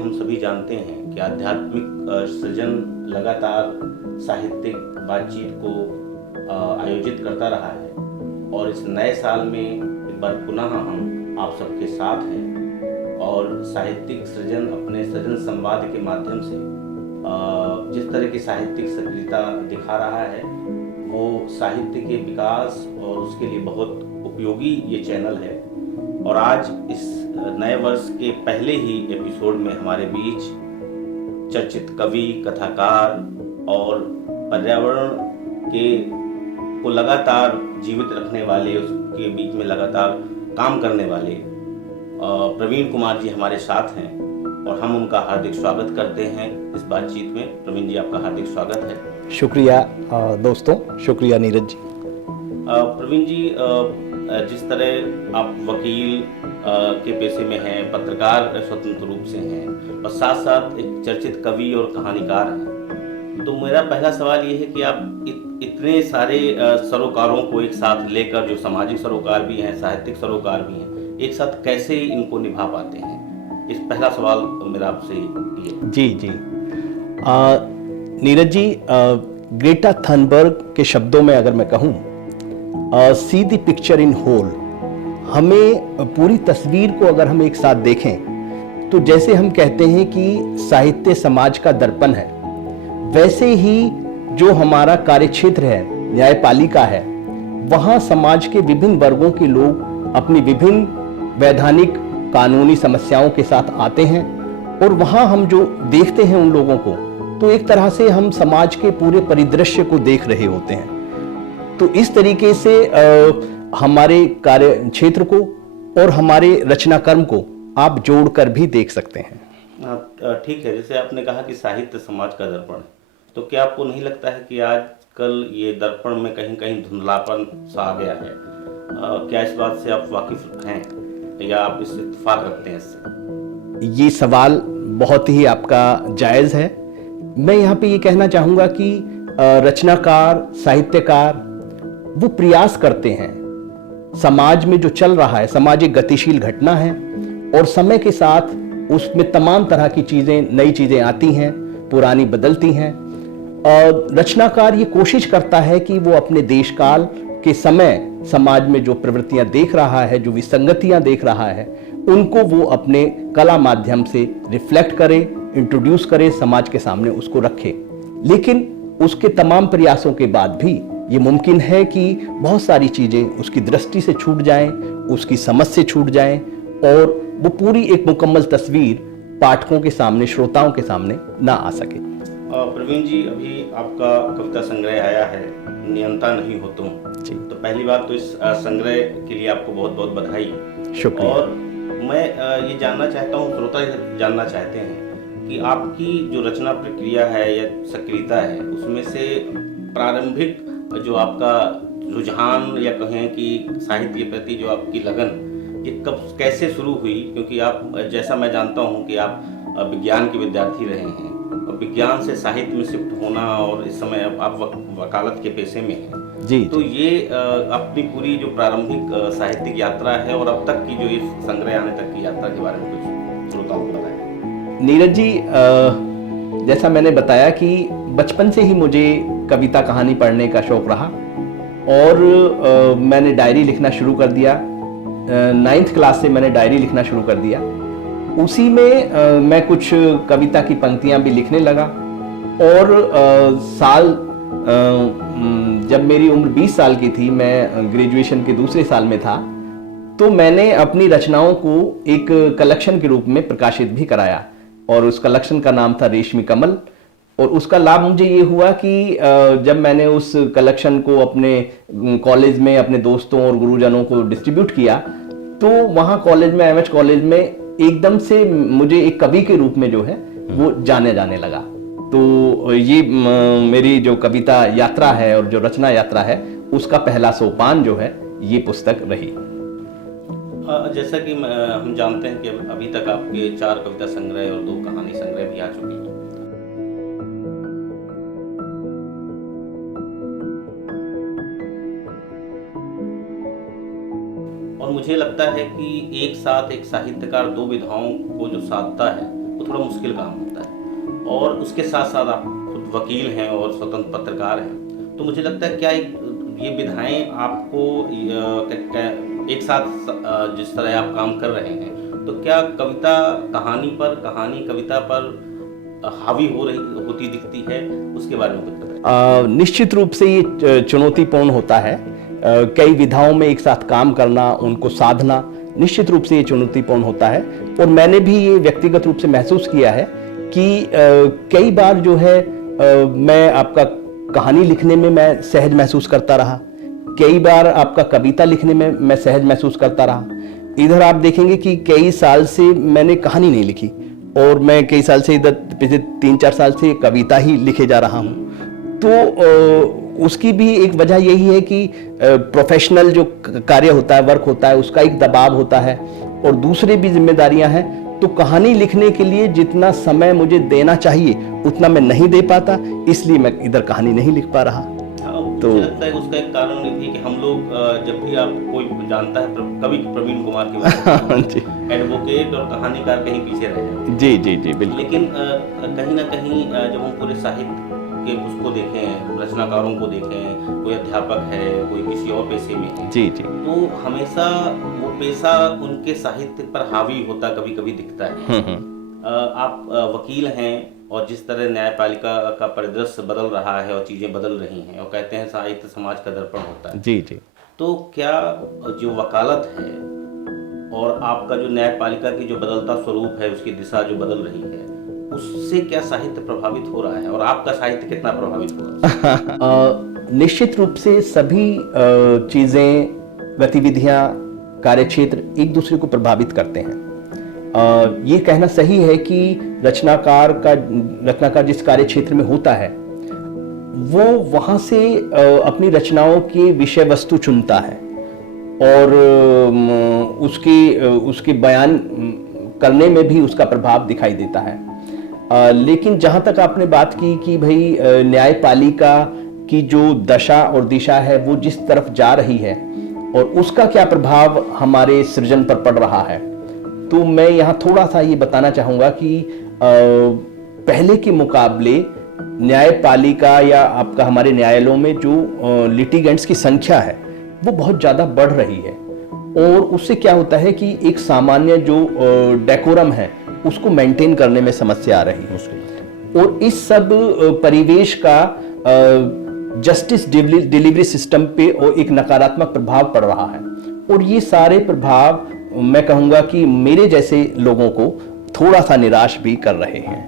हम सभी जानते हैं कि आध्यात्मिक सृजन लगातार साहित्यिक बातचीत को आयोजित करता रहा है और इस नए साल में एक बार पुनः हम आप सबके साथ हैं और साहित्यिक सृजन अपने सृजन संवाद के माध्यम से जिस तरह की साहित्यिक सक्रियता दिखा रहा है वो साहित्य के विकास और उसके लिए बहुत उपयोगी ये चैनल है। और आज इस नए वर्ष के पहले ही एपिसोड में हमारे बीच चर्चित कवि, कथाकार और पर्यावरण के को लगातार जीवित रखने वाले, उसके बीच में लगातार काम करने वाले प्रवीण कुमार जी हमारे साथ हैं और हम उनका हार्दिक स्वागत करते हैं इस बातचीत में। प्रवीण जी, आपका हार्दिक स्वागत है। शुक्रिया दोस्तों, शुक्रिया नीरज जी। प्रवीण जी, जिस तरह आप वकील के पेशे में हैं, पत्रकार स्वतंत्र रूप से हैं और साथ साथ एक चर्चित कवि और कहानीकार हैं, तो मेरा पहला सवाल ये है कि आप इतने सारे सरोकारों को एक साथ लेकर, जो सामाजिक सरोकार भी हैं, साहित्यिक सरोकार भी हैं, एक साथ कैसे इनको निभा पाते हैं? इस पहला सवाल मेरा आपसे ये। जी नीरज जी, ग्रेटा थनबर्ग के शब्दों में अगर मैं कहूँ, see the picture in whole, हमें पूरी तस्वीर को अगर हम एक साथ देखें तो जैसे हम कहते हैं कि साहित्य समाज का दर्पण है, वैसे ही जो हमारा कार्यक्षेत्र है, न्यायपालिका है, वहाँ समाज के विभिन्न वर्गों के लोग अपनी विभिन्न वैधानिक कानूनी समस्याओं के साथ आते हैं और वहाँ हम जो देखते हैं उन लोगों को, तो एक तरह से हम समाज के पूरे परिदृश्य को देख रहे होते हैं। तो इस तरीके से हमारे कार्य क्षेत्र को और हमारे रचना कर्म को आप जोड़कर भी देख सकते हैं। ठीक है, जैसे आपने कहा कि साहित्य समाज का दर्पण है, तो क्या आपको नहीं लगता है कि आजकल ये दर्पण में कहीं कहीं धुंधलापन सा आ गया है? क्या इस बात से आप वाकिफ हैं या आप इससे इत्तेफाक रखते हैं इससे? ये सवाल बहुत ही आपका जायज़ है। मैं यहाँ पे ये कहना चाहूँगा कि रचनाकार, साहित्यकार वो प्रयास करते हैं, समाज में जो चल रहा है, समाज एक गतिशील घटना है और समय के साथ उसमें तमाम तरह की चीज़ें, नई चीज़ें आती हैं, पुरानी बदलती हैं। और रचनाकार ये कोशिश करता है कि वो अपने देश काल के समय समाज में जो प्रवृत्तियां देख रहा है, जो विसंगतियां देख रहा है, उनको वो अपने कला माध्यम से रिफ्लेक्ट करे, इंट्रोड्यूस करे, समाज के सामने उसको रखे। लेकिन उसके तमाम प्रयासों के बाद भी ये मुमकिन है कि बहुत सारी चीज़ें उसकी दृष्टि से छूट जाएं, उसकी समझ से छूट जाएं और वो पूरी एक मुकम्मल तस्वीर पाठकों के सामने, श्रोताओं के सामने ना आ सके। प्रवीण जी, अभी आपका कविता संग्रह आया है, नियंता नहीं हो तुम जी। तो पहली बात तो इस संग्रह के लिए आपको बहुत बहुत बधाई। शुक्रिया। और मैं ये जानना चाहता हूँ, श्रोता जानना चाहते हैं कि आपकी जो रचना प्रक्रिया है या सक्रियता है, उसमें से प्रारंभिक जो आपका रुझान या कहें कि साहित्य के प्रति जो आपकी लगन, ये कब कैसे शुरू हुई? क्योंकि आप, जैसा मैं जानता हूँ कि आप विज्ञान के विद्यार्थी रहे हैं और विज्ञान से साहित्य में शिफ्ट होना और इस समय आप वकालत के पेशे में हैं जी। तो ये अपनी पूरी जो प्रारंभिक साहित्यिक यात्रा है और अब तक की जो इस संग्रह आने तक की यात्रा के बारे में कुछ श्रोताओं को बताएं। नीरज जी, जैसा मैंने बताया कि बचपन से ही मुझे कविता कहानी पढ़ने का शौक रहा और मैंने डायरी लिखना शुरू कर दिया। 9th क्लास से मैंने डायरी लिखना शुरू कर दिया। उसी में मैं कुछ कविता की पंक्तियां भी लिखने लगा और जब मेरी उम्र 20 साल की थी, मैं ग्रेजुएशन के दूसरे साल में था, तो मैंने अपनी रचनाओं को एक कलेक्शन के रूप में प्रकाशित भी कराया और उस कलेक्शन का नाम था रेशमी कमल। और उसका लाभ मुझे ये हुआ कि जब मैंने उस कलेक्शन को अपने कॉलेज में अपने दोस्तों और गुरुजनों को डिस्ट्रीब्यूट किया, तो वहाँ कॉलेज में, एमएच कॉलेज में एकदम से मुझे एक कवि के रूप में जो है वो जाने जाने लगा। तो ये मेरी जो कविता यात्रा है और जो रचना यात्रा है, उसका पहला सोपान जो है ये पुस्तक रही। जैसा कि हम जानते हैं कि अभी तक आपके 4 कविता संग्रह और 2 कहानी संग्रह भी आ चुके हैं। और मुझे लगता है कि एक साथ एक साहित्यकार 2 विधाओं को जो साधता है वो थोड़ा मुश्किल काम होता है, और उसके साथ साथ आप खुद वकील हैं और स्वतंत्र पत्रकार हैं, तो मुझे लगता है क्या ये विधाएं आपको एक साथ जिस तरह आप काम कर रहे हैं, तो क्या कविता कहानी कविता पर हावी होती दिखती है, उसके बारे में कुछ बताएं। निश्चित रूप से ये चुनौतीपूर्ण होता है। कई विधाओं में एक साथ काम करना, उनको साधना निश्चित रूप से ये चुनौतीपूर्ण होता है। और मैंने भी ये व्यक्तिगत रूप से महसूस किया है कि कई बार जो है मैं आपका कहानी लिखने में मैं सहज महसूस करता रहा, कई बार आपका कविता लिखने में मैं सहज महसूस करता रहा। इधर आप देखेंगे कि कई साल से मैंने कहानी नहीं लिखी, और मैं कई साल से इधर पिछले 3-4 साल से कविता ही लिखे जा रहा हूँ। तो उसकी भी एक वजह यही है कि प्रोफेशनल जो कार्य होता है, वर्क होता है, उसका एक दबाव होता है, और दूसरी भी जिम्मेदारियां हैं। तो कहानी लिखने के लिए जितना समय मुझे देना चाहिए उतना मैं नहीं दे पाता, इसलिए मैं इधर कहानी नहीं लिख पा रहा। तो मुझे लगता है उसका एक कारण ये भी कि हम लोग जब भी आप कोई जानता है कवि प्रवीण कुमार के बारे में, एडवोकेट और कहानीकार कहीं पीछे रह जाते हैं। जी जी जी बिल्कुल। लेकिन कहीं ना कहीं जब हम पूरे साहित्य के उसको देखें, रचनाकारों को देखें, कोई अध्यापक है, कोई किसी और पेशे में है, जी जी, तो हमेशा वो पेशा उनके साहित्य पर हावी होता कभी कभी दिखता है। आप वकील हैं, और जिस तरह न्यायपालिका का परिदृश्य बदल रहा है और चीज़ें बदल रही हैं, और कहते हैं साहित्य समाज का दर्पण होता है। जी जी। तो क्या जो वकालत है और आपका जो न्यायपालिका की जो बदलता स्वरूप है, उसकी दिशा जो बदल रही है, उससे क्या साहित्य प्रभावित हो रहा है, और आपका साहित्य कितना प्रभावित हो रहा है? निश्चित रूप से सभी चीज़ें, गतिविधियां, कार्यक्षेत्र एक दूसरे को प्रभावित करते हैं। ये कहना सही है कि रचनाकार जिस कार्य क्षेत्र में होता है वो वहां से अपनी रचनाओं की विषय वस्तु चुनता है, और उसके बयान करने में भी उसका प्रभाव दिखाई देता है। लेकिन जहां तक आपने बात की कि भाई न्यायपालिका की जो दशा और दिशा है वो जिस तरफ जा रही है और उसका क्या प्रभाव हमारे सृजन पर पड़ रहा है, तो मैं यहाँ थोड़ा सा ये बताना चाहूँगा कि पहले के मुकाबले न्यायपालिका या आपका हमारे न्यायालयों में जो लिटिगेंट्स की संख्या है वो बहुत ज़्यादा बढ़ रही है, और उससे क्या होता है कि एक सामान्य जो डेकोरम है उसको मेंटेन करने में समस्या आ रही है, और इस सब परिवेश का जस्टिस डिलीवरी सिस्टम पे एक नकारात्मक प्रभाव पड़ रहा है। और ये सारे प्रभाव मैं कहूँगा कि मेरे जैसे लोगों को थोड़ा सा निराश भी कर रहे हैं,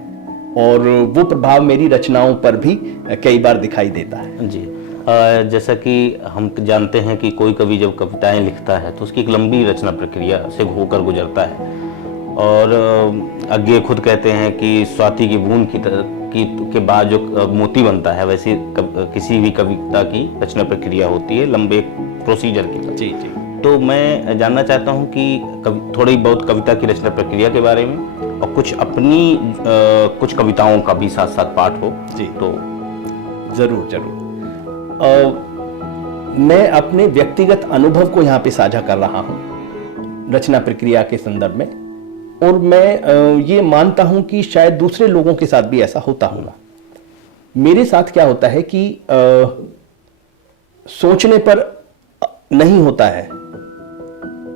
और वो प्रभाव मेरी रचनाओं पर भी कई बार दिखाई देता है। जी, जैसा कि हम जानते हैं कि कोई कवि जब कविताएं लिखता है तो उसकी एक लंबी रचना प्रक्रिया से होकर गुजरता है, और आगे खुद कहते हैं कि स्वाति की बूंद के बाद जो मोती बनता है, वैसे किसी भी कविता की रचना प्रक्रिया होती है लंबे प्रोसीजर की। जी जी। तो मैं जानना चाहता हूं कि थोड़ी बहुत कविता की रचना प्रक्रिया के बारे में, और कुछ अपनी कुछ कविताओं का भी साथ साथ पाठ हो। जी, तो जरूर जरूर। मैं अपने व्यक्तिगत अनुभव को यहाँ पे साझा कर रहा हूँ रचना प्रक्रिया के संदर्भ में, और मैं ये मानता हूँ कि शायद दूसरे लोगों के साथ भी ऐसा होता होगा। मेरे साथ क्या होता है कि सोचने पर नहीं होता है,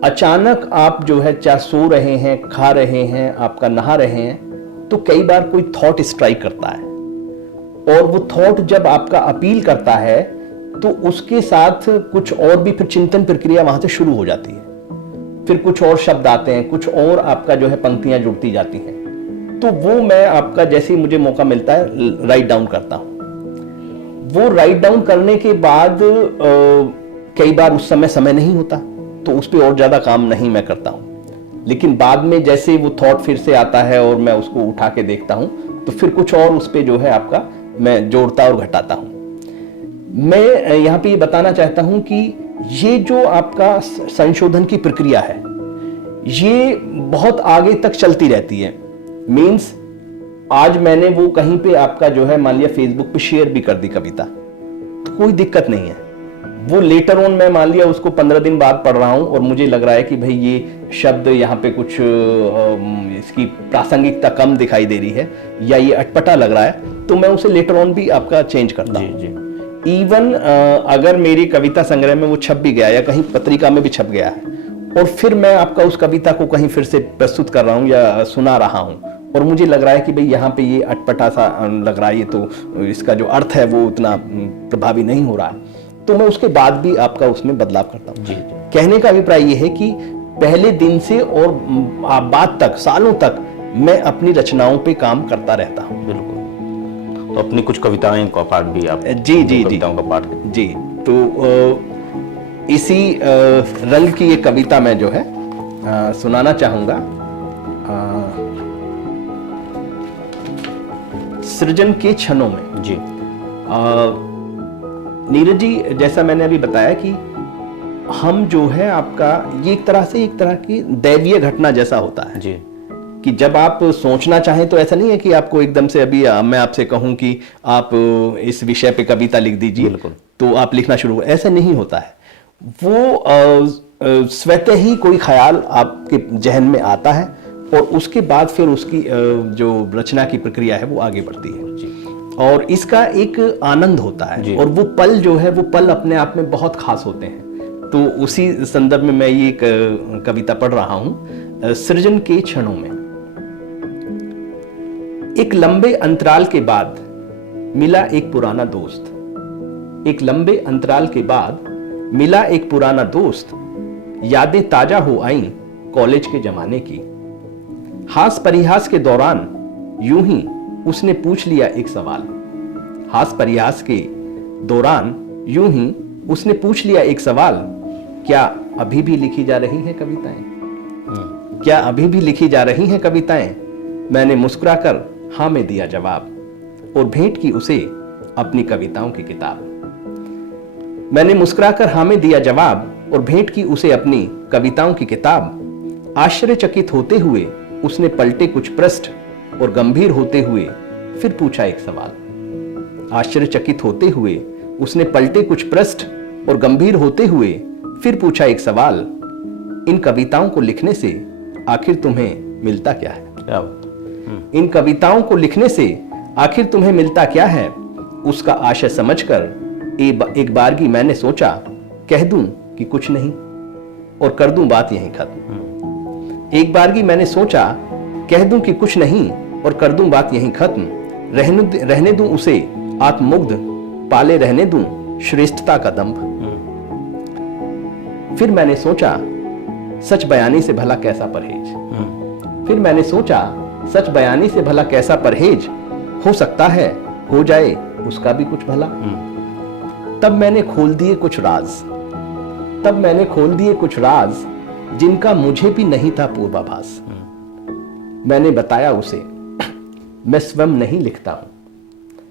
अचानक आप जो है चाहे सो रहे हैं, खा रहे हैं, आपका नहा रहे हैं, तो कई बार कोई थॉट स्ट्राइक करता है, और वो थॉट जब आपका अपील करता है तो उसके साथ कुछ और भी फिर चिंतन प्रक्रिया वहां से शुरू हो जाती है, फिर कुछ और शब्द आते हैं, कुछ और आपका जो है पंक्तियां जुड़ती जाती हैं। तो वो मैं आपका जैसे ही मुझे मौका मिलता है राइट डाउन करता हूं। वो राइट डाउन करने के बाद कई बार उस समय नहीं होता, तो उस पर और ज्यादा काम नहीं मैं करता हूं, लेकिन बाद में जैसे वो थॉट फिर से आता है और मैं उसको उठा के देखता हूं, तो फिर कुछ और उस पर जो है आपका मैं जोड़ता और घटाता हूं। मैं यहाँ पे ये बताना चाहता हूं कि ये जो आपका संशोधन की प्रक्रिया है ये बहुत आगे तक चलती रहती है। मीन्स आज मैंने वो कहीं पे आपका जो है मान लिया फेसबुक पे शेयर भी कर दी कविता, तो कोई दिक्कत नहीं है। वो लेटर ऑन मैं मान लिया उसको 15 दिन बाद पढ़ रहा हूं और मुझे लग रहा है कि भाई ये शब्द यहाँ पे कुछ इसकी प्रासंगिकता कम दिखाई दे रही है या ये अटपटा लग रहा है, तो मैं उसे लेटर ऑन भी आपका चेंज करता हूँ। जी। इवन अगर मेरी कविता संग्रह में वो छप भी गया या कहीं पत्रिका में भी छप गया है और फिर मैं आपका उस कविता को कहीं फिर से प्रस्तुत कर रहा हूँ या सुना रहा हूँ और मुझे लग रहा है कि भाई यहाँ पे ये अटपटा सा लग रहा है, ये तो इसका जो अर्थ है वो उतना प्रभावी नहीं हो रहा है, तो मैं उसके बाद भी आपका उसमें बदलाव करता हूँ। जी। कहने का अभिप्राय ये है कि पहले दिन से और बाद तक, सालों तक मैं अपनी रचनाओं पे काम करता रहता हूँ। बिल्कुल। तो अपनी कुछ कविताएं का पाठ भी आप जी कविताओं का पाठ जी, तो इसी रंग की एक कविता मैं जो है सुनाना चाहूंगा। सृजन के क्षणों में। जी। नीरज जी, जैसा मैंने अभी बताया कि हम जो है आपका ये एक तरह की दैवीय घटना जैसा होता है। जी। कि जब आप सोचना चाहें तो ऐसा नहीं है कि आपको एकदम से अभी मैं आपसे कहूं कि आप इस विषय पे कविता लिख दीजिए, बिल्कुल, तो आप लिखना शुरू, ऐसा नहीं होता है। वो स्वतः ही कोई ख्याल आपके जहन में आता है और उसके बाद फिर उसकी जो रचना की प्रक्रिया है वो आगे बढ़ती है। जी। और इसका एक आनंद होता है और वो पल जो है वो पल अपने आप में बहुत खास होते हैं। तो उसी संदर्भ में मैं ये कविता पढ़ रहा हूं, सृजन के क्षणों में। एक लंबे अंतराल के बाद मिला एक पुराना दोस्त। एक लंबे अंतराल के बाद मिला एक पुराना दोस्त, यादें ताजा हो आईं कॉलेज के जमाने की। हास परिहास के दौरान यूं ही उसने पूछ लिया एक सवाल। हास परिहास के दौरान यूं ही उसने पूछ लिया एक सवाल, क्या अभी भी लिखी जा रही हैं कविताएं? क्या अभी भी लिखी जा रही हैं कविताएं? मैंने मुस्कुराकर हाँ में दिया जवाब और भेंट की उसे अपनी कविताओं की किताब। मैंने मुस्कुराकर हाँ में दिया जवाब और भेंट की उसे अपनी कविताओं की किताब। आश्चर्यचकित होते हुए उसने पलटे कुछ पृष्ठ और गंभीर होते हुए फिर पूछा एक सवाल। आश्चर्यचकित होते हुए उसने पलटे कुछ पृष्ठ और गंभीर होते हुए फिर पूछा एक सवाल, इन कविताओं को लिखने से आखिर तुम्हें मिलता क्या है? इन कविताओं को लिखने से आखिर तुम्हें मिलता क्या है? उसका आशय समझकर एक बारगी मैंने सोचा, कह दूं कि कुछ नहीं और कर दूं बात यहीं खत्म। एक बारगी मैंने सोचा, कह दूं कि कुछ नहीं और कर दूं बात यहीं खत्म। रहने दूं उसे आत्ममुग्ध, पाले रहने दूं श्रेष्ठता का दंभ। फिर मैंने सोचा, सच बयानी से भला कैसा परहेज। फिर मैंने सोचा, सच बयानी से भला कैसा परहेज, हो सकता है हो जाए उसका भी कुछ भला। तब मैंने खोल दिए कुछ राज, तब मैंने खोल दिए कुछ राज जिनका मुझे भी नहीं था पूर्वाभास। मैंने बताया उसे, मैं स्वयं नहीं लिखता हूं,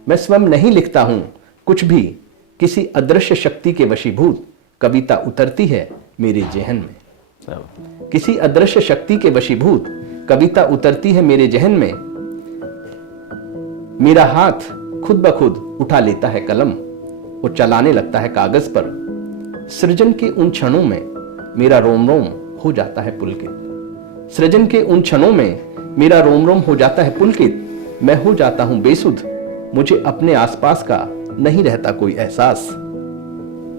मैं स्वयं नहीं लिखता हूं कुछ भी, किसी अदृश्य शक्ति के वशीभूत कविता उतरती है मेरे जहन में। किसी अदृश्य शक्ति के वशीभूत कविता उतरती है मेरे जहन में। मेरा हाथ खुद ब खुद उठा लेता है कलम और चलाने लगता है कागज पर। सृजन के उन क्षणों में मेरा रोम रोम हो जाता है पुलकित। सृजन के उन क्षणों में मेरा रोम रोम हो जाता है पुलकित। मैं हो जाता हूं बेसुध, मुझे अपने आसपास का नहीं रहता कोई एहसास।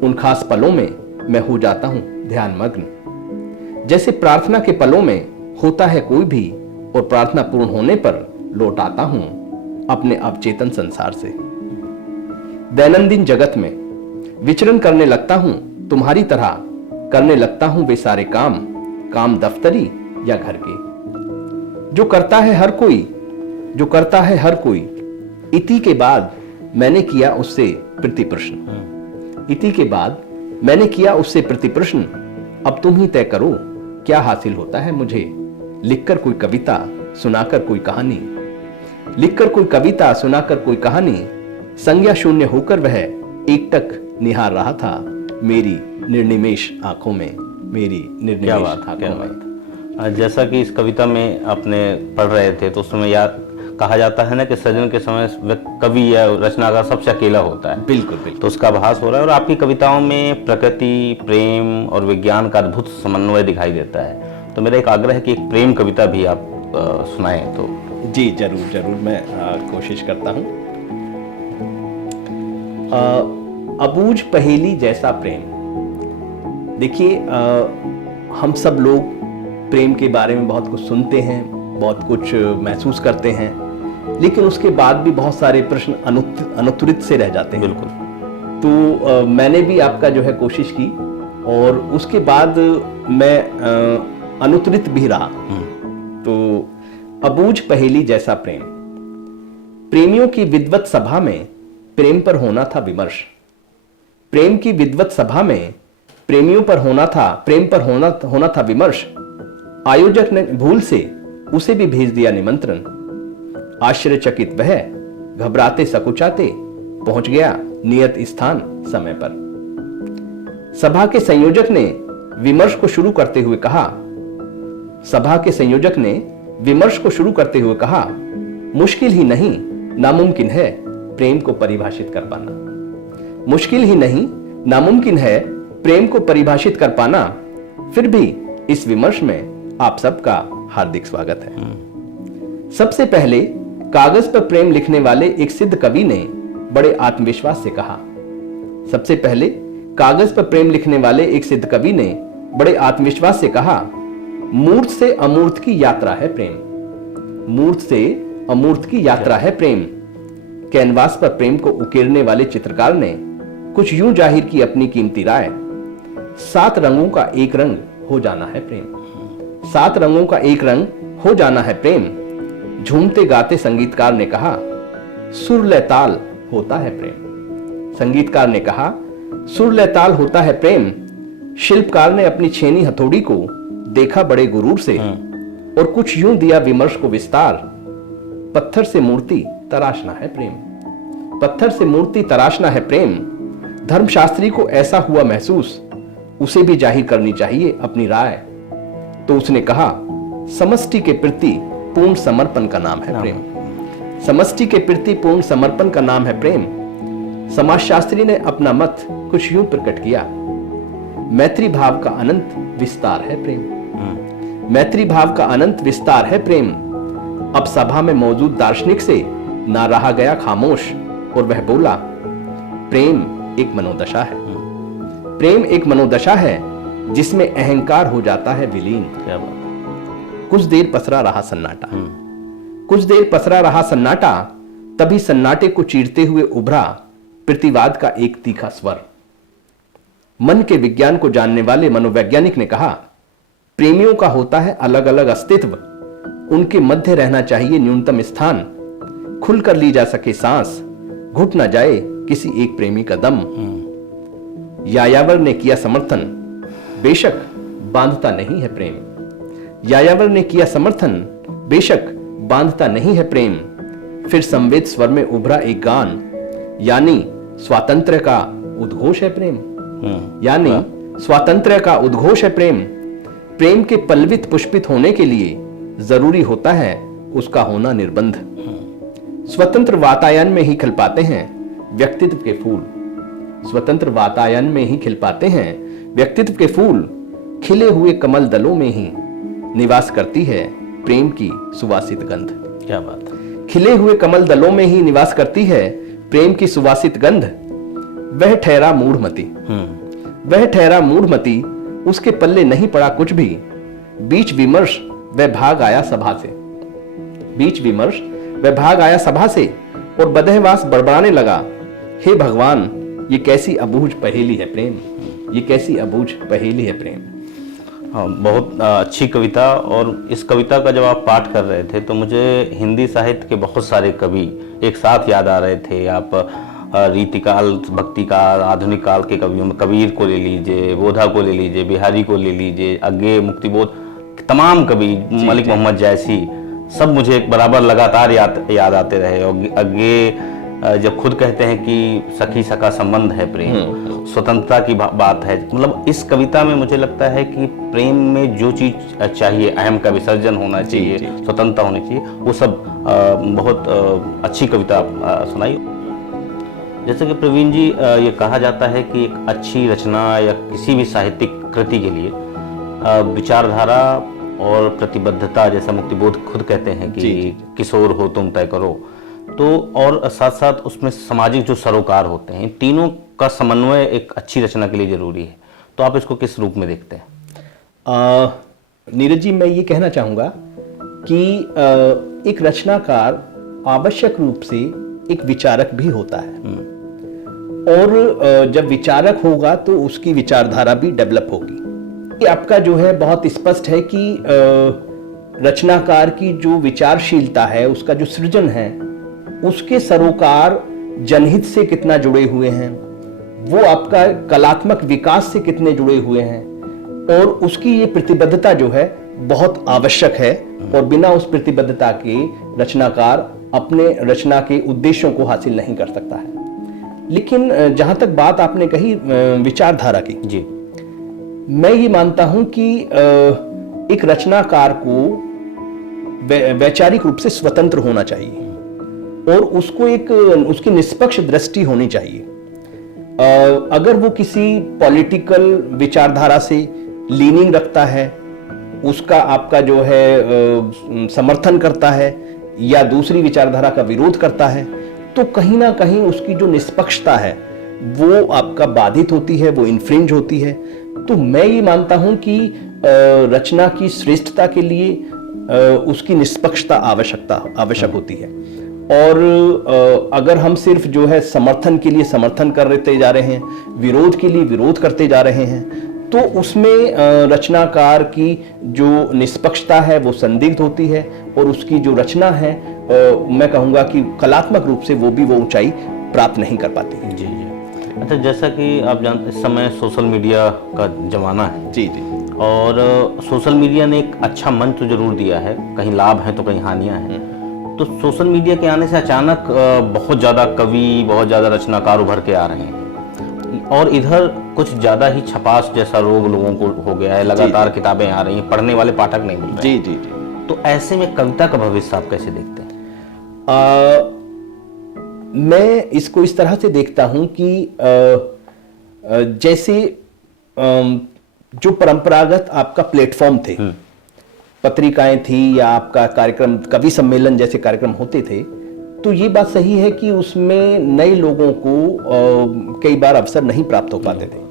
उन खास पलों में मैं हो जाता हूं ध्यानमग्न, जैसे प्रार्थना के पलों में होता है कोई भी और प्रार्थना पूर्ण होने पर लौट आता हूं अपने अवचेतन संसार से। दैनंदिन जगत में विचरण करने लगता हूं तुम्हारी तरह, करने लगता हूं वे सारे काम, काम दफ्तरी या घर के। जो करता है हर कोई, जो करता है हर कोई। इति के बाद मैंने किया उससे प्रति प्रश्न। इति के बाद मैंने किया उससे प्रति प्रश्न, अब तुम ही तय करो क्या हासिल होता है मुझे, लिखकर कोई कविता सुनाकर कोई कहानी। लिखकर कोई कविता सुनाकर कोई कहानी। संज्ञा शून्य होकर वह एकटक निहार रहा था मेरी निर्निमेष आंखों में, मेरी निर्निमेष आंखों में। जैसा कि इस कविता में आपने पढ़ रहे थे तो उसमें याद कहा जाता है ना कि सृजन के समय कवि या रचनाकार सबसे अकेला होता है। बिल्कुल बिल्कुल। तो उसका आभास हो रहा है और आपकी कविताओं में प्रकृति, प्रेम और विज्ञान का अद्भुत समन्वय दिखाई देता है। तो मेरा एक आग्रह है कि एक प्रेम कविता भी आप सुनाएं। तो जी जरूर जरूर, मैं कोशिश करता हूँ। अबूझ पहेली जैसा प्रेम। देखिए, हम सब लोग प्रेम के बारे में बहुत कुछ सुनते हैं, बहुत कुछ महसूस करते हैं, लेकिन उसके बाद भी बहुत सारे प्रश्न अनुत्तरित से रह जाते हैं। बिल्कुल। तो मैंने भी आपका जो है कोशिश की, और उसके बाद मैं अनुत्तरित भी रहा। तो अबूझ पहेली जैसा प्रेम। प्रेमियों की विद्वत सभा में प्रेम पर होना था विमर्श। प्रेम की विद्वत सभा में प्रेम पर होना था विमर्श। आयोजक ने भूल से उसे भी भेज दिया निमंत्रण। आश्चर्यचकित वह घबराते सकुचाते पहुंच गया नियत स्थान समय पर। सभा के संयोजक ने विमर्श को शुरू करते हुए कहा, मुश्किल ही नहीं नामुमकिन है प्रेम को परिभाषित कर पाना। मुश्किल ही नहीं नामुमकिन है प्रेम को परिभाषित कर पाना। फिर भी इस विमर्श में आप सबका हार्दिक स्वागत है। सबसे पहले कागज पर प्रेम लिखने वाले एक सिद्ध कवि ने बड़े आत्मविश्वास से कहा। सबसे पहले कागज पर प्रेम लिखने वाले एक सिद्ध कवि ने बड़े आत्मविश्वास से कहा, मूर्त से अमूर्त की यात्रा है प्रेम। मूर्त से अमूर्त की यात्रा है प्रेम। कैनवास पर प्रेम को उकेरने वाले चित्रकार ने कुछ यूं जाहिर की अपनी कीमती राय, 7 रंगों का एक रंग हो जाना है प्रेम। 7 रंगों का एक रंग हो जाना है प्रेम। झूमते गाते संगीतकार ने कहा, सुर लय ताल होता है प्रेम। संगीतकार ने कहा, सुर लय ताल होता है प्रेम। शिल्पकार ने अपनी छेनी हथौड़ी को देखा बड़े गुरूर से, और कुछ यूं दिया विमर्श को विस्तार, पत्थर से मूर्ति तराशना है प्रेम। पत्थर से मूर्ति तराशना है प्रेम। धर्मशास्त्री को ऐसा हुआ महसूस, उसे भी जाहिर करनी चाहिए अपनी राय। तो उसने कहा, समष्टि के प्रति पूर्ण समर्पण का नाम है प्रेम। समष्टि के प्रति पूर्ण समर्पण का नाम है प्रेम। समाजशास्त्री ने अपना मत कुछ यूं प्रकट किया, मैत्री भाव का अनंत विस्तार है प्रेम। मैत्री भाव का अनंत विस्तार है प्रेम। अब सभा में मौजूद दार्शनिक से ना रहा गया खामोश, और वह बोला, प्रेम एक मनोदशा है। प्रेम एक मनोदशा है जिसमें अहंकार हो जाता है विलीन। क्या बात। कुछ देर पसरा रहा सन्नाटा। कुछ देर पसरा रहा सन्नाटा। तभी सन्नाटे को चीरते हुए उभरा प्रतिवाद का एक तीखा स्वर। मन के विज्ञान को जानने वाले मनोवैज्ञानिक ने कहा, प्रेमियों का होता है अलग अलग अस्तित्व, उनके मध्य रहना चाहिए न्यूनतम स्थान, खुलकर ली जा सके सांस, घुट न जाए किसी एक प्रेमी का दम। यायावर ने किया समर्थन, बेशक बांधता नहीं है प्रेम। यायावर ने किया समर्थन, बेशक बांधता नहीं है प्रेम। फिर संवेद स्वर में उभरा एक गान, यानी स्वातंत्र्य का उद्घोष है प्रेम। यानी स्वातंत्र्य का उद्घोष है प्रेम। प्रेम के पल्लवित पुष्पित होने के लिए जरूरी होता है उसका होना निर्बंध। स्वतंत्र वातायन में ही खिल पाते हैं व्यक्तित्व के फूल। स्वतंत्र वातायन में ही खिल पाते हैं व्यक्तित्व के फूल। खिले हुए कमल दलों में ही निवास करती है प्रेम की सुवासित गंध। क्या बात है। खिले हुए कमल दलों में ही निवास करती है प्रेम की सुवासित गंध। वह ठहरा मूढ़मती, वह ठहरा मूढ़मती, उसके पल्ले नहीं पड़ा कुछ भी। बीच विमर्श वह भाग आया सभा से। बीच विमर्श वह भाग आया सभा से, और बदहवास बड़बड़ाने लगा, हे भगवान, ये कैसी अबूझ पहेली है प्रेम। ये कैसी अबूझ पहेली है प्रेम। हाँ, बहुत अच्छी कविता। और इस कविता का जब आप पाठ कर रहे थे तो मुझे हिंदी साहित्य के बहुत सारे कवि एक साथ याद आ रहे थे। आप रीतिकाल, भक्ति काल, आधुनिक काल के कवियों में कबीर को ले लीजिए, बोधा को ले लीजिए, बिहारी को ले लीजिए, अग्गे मुक्तिबोध, तमाम कवि, मलिक मोहम्मद जैसी, सब मुझे बराबर लगातार याद आते रहे। और अग्गे जब खुद कहते हैं कि सखी सखा संबंध है प्रेम, स्वतंत्रता की बात है, मतलब इस कविता में मुझे लगता है कि प्रेम में जो चीज चाहिए, अहम का विसर्जन होना चाहिए, स्वतंत्रता होनी चाहिए, वो सब बहुत अच्छी कविता सुनाई। जैसे कि प्रवीण जी, ये कहा जाता है कि एक अच्छी रचना या किसी भी साहित्यिक कृति के लिए विचारधारा और प्रतिबद्धता, जैसा मुक्तिबोध खुद कहते हैं कि किशोर हो तुम तय करो, तो और साथ साथ उसमें सामाजिक जो सरोकार होते हैं, तीनों का समन्वय एक अच्छी रचना के लिए जरूरी है। तो आप इसको किस रूप में देखते हैं? नीरज जी, मैं ये कहना चाहूँगा कि एक रचनाकार आवश्यक रूप से एक विचारक भी होता है, और जब विचारक होगा तो उसकी विचारधारा भी डेवलप होगी। ये आपका जो है बहुत स्पष्ट है कि रचनाकार की जो विचारशीलता है, उसका जो सृजन है, उसके सरोकार जनहित से कितना जुड़े हुए हैं, वो आपका कलात्मक विकास से कितने जुड़े हुए हैं, और उसकी ये प्रतिबद्धता जो है बहुत आवश्यक है। और बिना उस प्रतिबद्धता के रचनाकार अपने रचना के उद्देश्यों को हासिल नहीं कर सकता है। लेकिन जहां तक बात आपने कही विचारधारा की, जी, मैं ये मानता हूं कि एक रचनाकार को वैचारिक रूप से स्वतंत्र होना चाहिए, और उसको एक उसकी निष्पक्ष दृष्टि होनी चाहिए। अगर वो किसी पॉलिटिकल विचारधारा से लीनिंग रखता है, उसका आपका जो है समर्थन करता है, या दूसरी विचारधारा का विरोध करता है, तो कहीं ना कहीं उसकी जो निष्पक्षता है वो आपका बाधित होती है, वो इन्फ्रिंज होती है। तो मैं ये मानता हूं कि रचना की श्रेष्ठता के लिए उसकी निष्पक्षता आवश्यक होती है। और अगर हम सिर्फ जो है समर्थन के लिए समर्थन करते जा रहे हैं, विरोध के लिए विरोध करते जा रहे हैं, तो उसमें रचनाकार की जो निष्पक्षता है वो संदिग्ध होती है, और उसकी जो रचना है मैं कहूँगा कि कलात्मक रूप से वो ऊंचाई प्राप्त नहीं कर पाती है। जी जी। अच्छा, जैसा कि आप जानते, इस समय सोशल मीडिया का जमाना है। जी जी। और सोशल मीडिया ने एक अच्छा मंच तो जरूर दिया है, कहीं लाभ है तो कहीं हानियां हैं। तो सोशल मीडिया के आने से अचानक बहुत ज़्यादा कवि, बहुत ज़्यादा रचनाकार उभर के आ रहे हैं, और इधर कुछ ज़्यादा ही छपास जैसा रोग लोगों को हो गया है, लगातार किताबें आ रही हैं, पढ़ने वाले पाठक नहीं मिल रहे। जी जी जी। तो ऐसे में कविता का भविष्य आप कैसे देखते हैं? मैं इसको इस तरह से देखता हूं कि जैसे जो परंपरागत आपका प्लेटफॉर्म थे, पत्रिकाएं थी, या आपका कार्यक्रम, कवि सम्मेलन जैसे कार्यक्रम होते थे, तो ये बात सही है कि उसमें नए लोगों को कई बार अवसर नहीं प्राप्त हो पाते थे।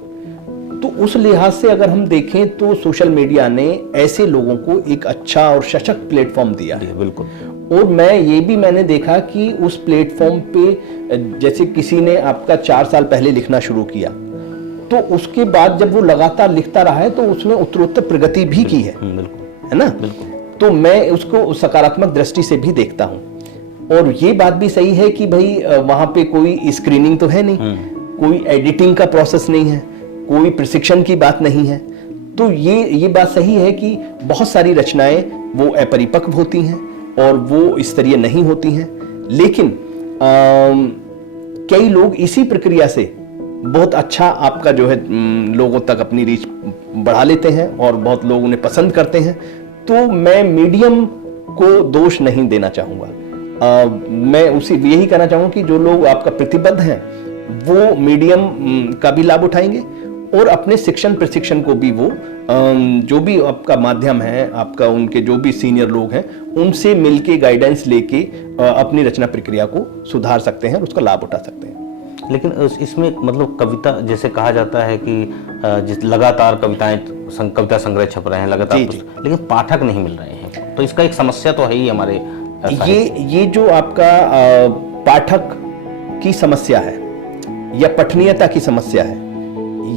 तो उस लिहाज से अगर हम देखें तो सोशल मीडिया ने ऐसे लोगों को एक अच्छा और सशक्त प्लेटफॉर्म दिया है। बिल्कुल। और मैंने देखा कि उस प्लेटफॉर्म पे जैसे किसी ने आपका 4 साल पहले लिखना शुरू किया, तो उसके बाद जब वो लगातार लिखता रहा है तो उसने उत्तरोत्तर प्रगति भी की है। बिल्कुल, है ना? बिल्कुल। तो मैं उसको सकारात्मक दृष्टि से भी देखता हूँ। और ये बात भी सही है कि भाई वहां पे कोई स्क्रीनिंग तो है नहीं, कोई एडिटिंग का प्रोसेस नहीं है, कोई प्रशिक्षण की बात नहीं है। तो ये बात सही है कि बहुत सारी रचनाएं वो अपरिपक्व होती हैं और वो स्तरीय नहीं होती हैं, लेकिन कई लोग इसी प्रक्रिया से बहुत अच्छा आपका जो है लोगों तक अपनी रीच बढ़ा लेते हैं और बहुत लोग उन्हें पसंद करते हैं। तो मैं मीडियम को दोष नहीं देना चाहूँगा। मैं यही कहना चाहूँगा कि जो लोग आपका प्रतिबद्ध हैं वो मीडियम का भी लाभ उठाएंगे और अपने शिक्षण प्रशिक्षण को भी वो जो भी आपका माध्यम है, आपका उनके जो भी सीनियर लोग हैं उनसे मिलके गाइडेंस लेके अपनी रचना प्रक्रिया को सुधार सकते हैं और उसका लाभ उठा सकते हैं। लेकिन इसमें मतलब कविता जैसे कहा जाता है कि लगातार कविता संग्रह छप रहे हैं लगातार, लेकिन पाठक नहीं मिल रहे हैं, तो इसका एक समस्या तो है ही हमारे। ये जो आपका पाठक की समस्या है या पठनीयता की समस्या है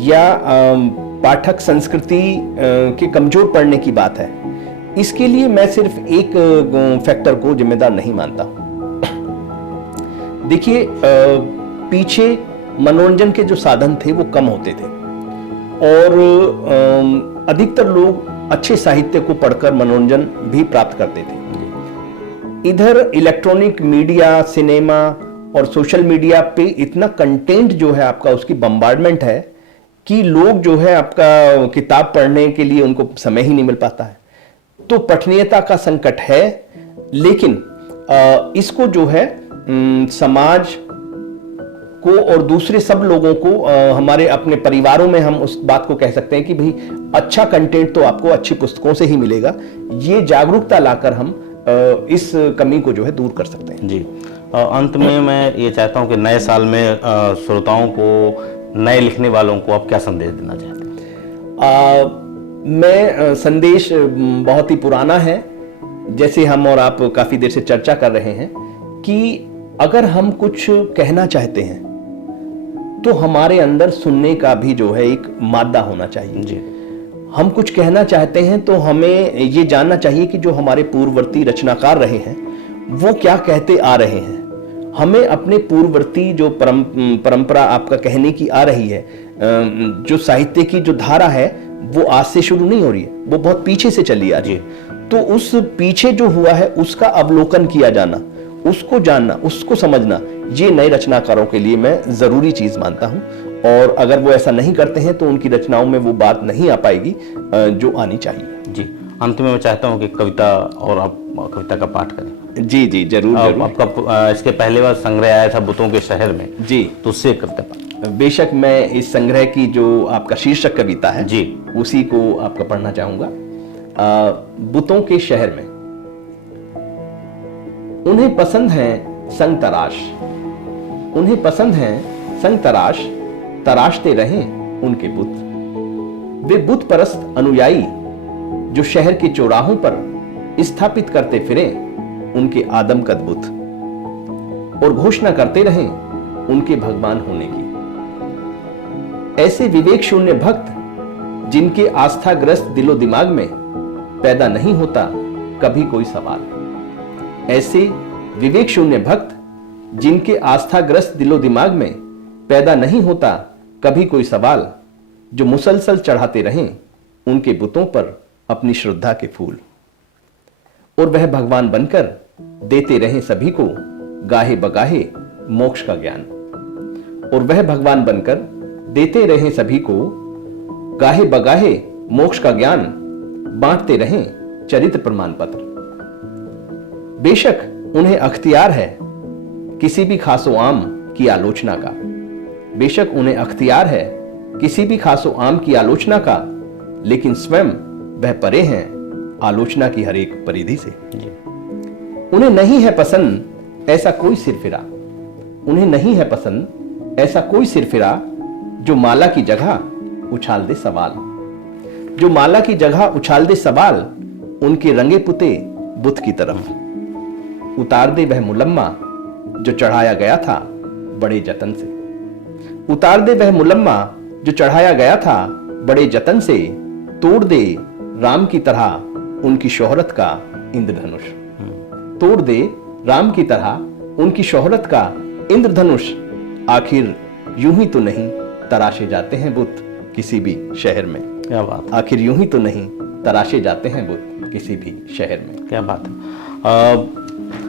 या पाठक संस्कृति के कमजोर पड़ने की बात है, इसके लिए मैं सिर्फ एक फैक्टर को जिम्मेदार नहीं मानता। देखिए, पीछे मनोरंजन के जो साधन थे वो कम होते थे और अधिकतर लोग अच्छे साहित्य को पढ़कर मनोरंजन भी प्राप्त करते थे। इधर इलेक्ट्रॉनिक मीडिया, सिनेमा और सोशल मीडिया पे इतना कंटेंट जो है आपका, उसकी बम्बार्डमेंट है कि लोग जो है आपका किताब पढ़ने के लिए उनको समय ही नहीं मिल पाता है। तो पठनीयता का संकट है, लेकिन इसको जो है समाज को और दूसरे सब लोगों को, हमारे अपने परिवारों में हम उस बात को कह सकते हैं कि भाई अच्छा कंटेंट तो आपको अच्छी पुस्तकों से ही मिलेगा। ये जागरूकता लाकर हम इस कमी को जो है दूर कर सकते हैं। जी, अंत में मैं ये चाहता हूँ कि नए साल में श्रोताओं को, नए लिखने वालों को आप क्या संदेश देना चाहते हैं? मैं संदेश बहुत ही पुराना है, जैसे हम और आप काफी देर से चर्चा कर रहे हैं कि अगर हम कुछ कहना चाहते हैं तो हमारे अंदर सुनने का भी जो है एक मादा होना चाहिए। जी, हम कुछ कहना चाहते हैं तो हमें ये जानना चाहिए कि जो हमारे पूर्ववर्ती रचनाकार रहे हैं वो क्या कहते आ रहे हैं। हमें अपने पूर्ववर्ती जो परंपरा आपका कहने की आ रही है, जो साहित्य की जो धारा है वो आज से शुरू नहीं हो रही है, वो बहुत पीछे से चली आ रही है। तो उस पीछे जो हुआ है उसका अवलोकन किया जाना, उसको जानना, उसको समझना, ये नए रचनाकारों के लिए मैं जरूरी चीज मानता हूं। और अगर वो ऐसा नहीं करते हैं तो उनकी रचनाओं में वो बात नहीं आ पाएगी जो आनी चाहिए। जी, अंत में मैं चाहता हूं कि कविता, और आप कविता का पाठ करें। जी जी, जरूर जरूर। आपका इसके पहले बार संग्रह आया था बुतों के शहर में, जी, तो उससे करते पाठ। बेशक मैं इस संग्रह की जो आपका शीर्षक कविता है जी, उसी को आपका पढ़ना चाहूंगा। बुतों के शहर में। उन्हें पसंद है संग तराश, उन्हें पसंद है संग तराश, तराशते रहें उनके बुत। वे बुत परस्त अनुयायी जो शहर के चौराहों पर स्थापित करते फिरें उनके आदमकद बुत, और घोषणा करते रहें उनके भगवान होने की। ऐसे विवेक शून्य भक्त जिनके आस्थाग्रस्त दिलो दिमाग में पैदा नहीं होता कभी कोई सवाल। ऐसे विवेक शून्य भक्त जिनके आस्थाग्रस्त दिलो दिमाग में पैदा नहीं होता कभी कोई सवाल, जो मुसलसल चढ़ाते रहें उनके बुतों पर अपनी श्रद्धा के फूल, और वह भगवान बनकर देते रहें सभी को गाहे बगाहे मोक्ष का ज्ञान। और वह भगवान बनकर देते रहें सभी को गाहे बगाहे मोक्ष का ज्ञान, बांटते रहें चरित्र प्रमाण पत्र। बेशक उन्हें अख्तियार है किसी भी खासो आम की आलोचना का, बेशक उन्हें अख्तियार है किसी भी खासो आम की आलोचना का, लेकिन स्वयं वह परे हैं आलोचना की हर एक परिधि से। उन्हें नहीं है पसंद ऐसा कोई सिरफिरा, उन्हें नहीं है पसंद ऐसा कोई सिरफिरा, जो माला की जगह उछाल दे सवाल, जो माला की जगह उछाल दे सवाल, उनके रंगे पुते बुत की तरफ। उतार दे वह मुलम्मा जो चढ़ाया गया था बड़े जतन से, उतार दे वह मुलम्मा जो चढ़ाया गया था बड़े जतन से, तोड़ दे राम की तरह उनकी शोहरत का इंद्रधनुष, तोड़ दे राम की तरह उनकी शोहरत का इंद्रधनुष। आखिर यूं ही तो नहीं तराशे जाते हैं बुत किसी भी शहर में। क्या बात, आखिर यूं ही तो नहीं तराशे जाते हैं बुत किसी भी शहर में। क्या बात है।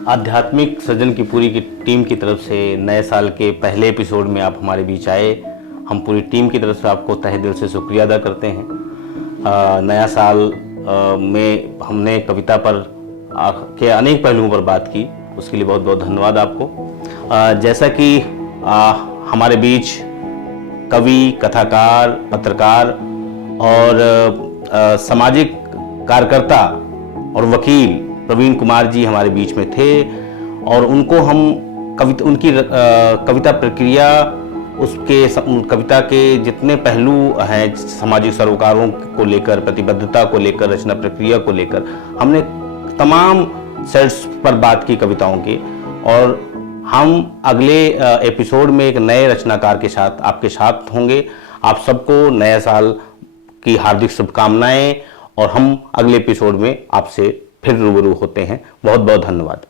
आध्यात्मिक सृजन की पूरी की टीम की तरफ से नए साल के पहले एपिसोड में आप हमारे बीच आए, हम पूरी टीम की तरफ से आपको तहे दिल से शुक्रिया अदा करते हैं। नया साल में हमने कविता पर के अनेक पहलुओं पर बात की, उसके लिए बहुत बहुत धन्यवाद आपको। जैसा कि हमारे बीच कवि, कथाकार, पत्रकार और सामाजिक कार्यकर्ता और वकील प्रवीण कुमार जी हमारे बीच में थे, और उनको हम उनकी कविता प्रक्रिया, उसके कविता के जितने पहलू हैं, सामाजिक सरोकारों को लेकर, प्रतिबद्धता को लेकर, रचना प्रक्रिया को लेकर, हमने तमाम सेट्स पर बात की कविताओं की। और हम अगले एपिसोड में एक नए रचनाकार के साथ आपके साथ होंगे। आप सबको नए साल की हार्दिक शुभकामनाएं, और हम अगले एपिसोड में आपसे फिर रूबरू होते हैं। बहुत बहुत धन्यवाद।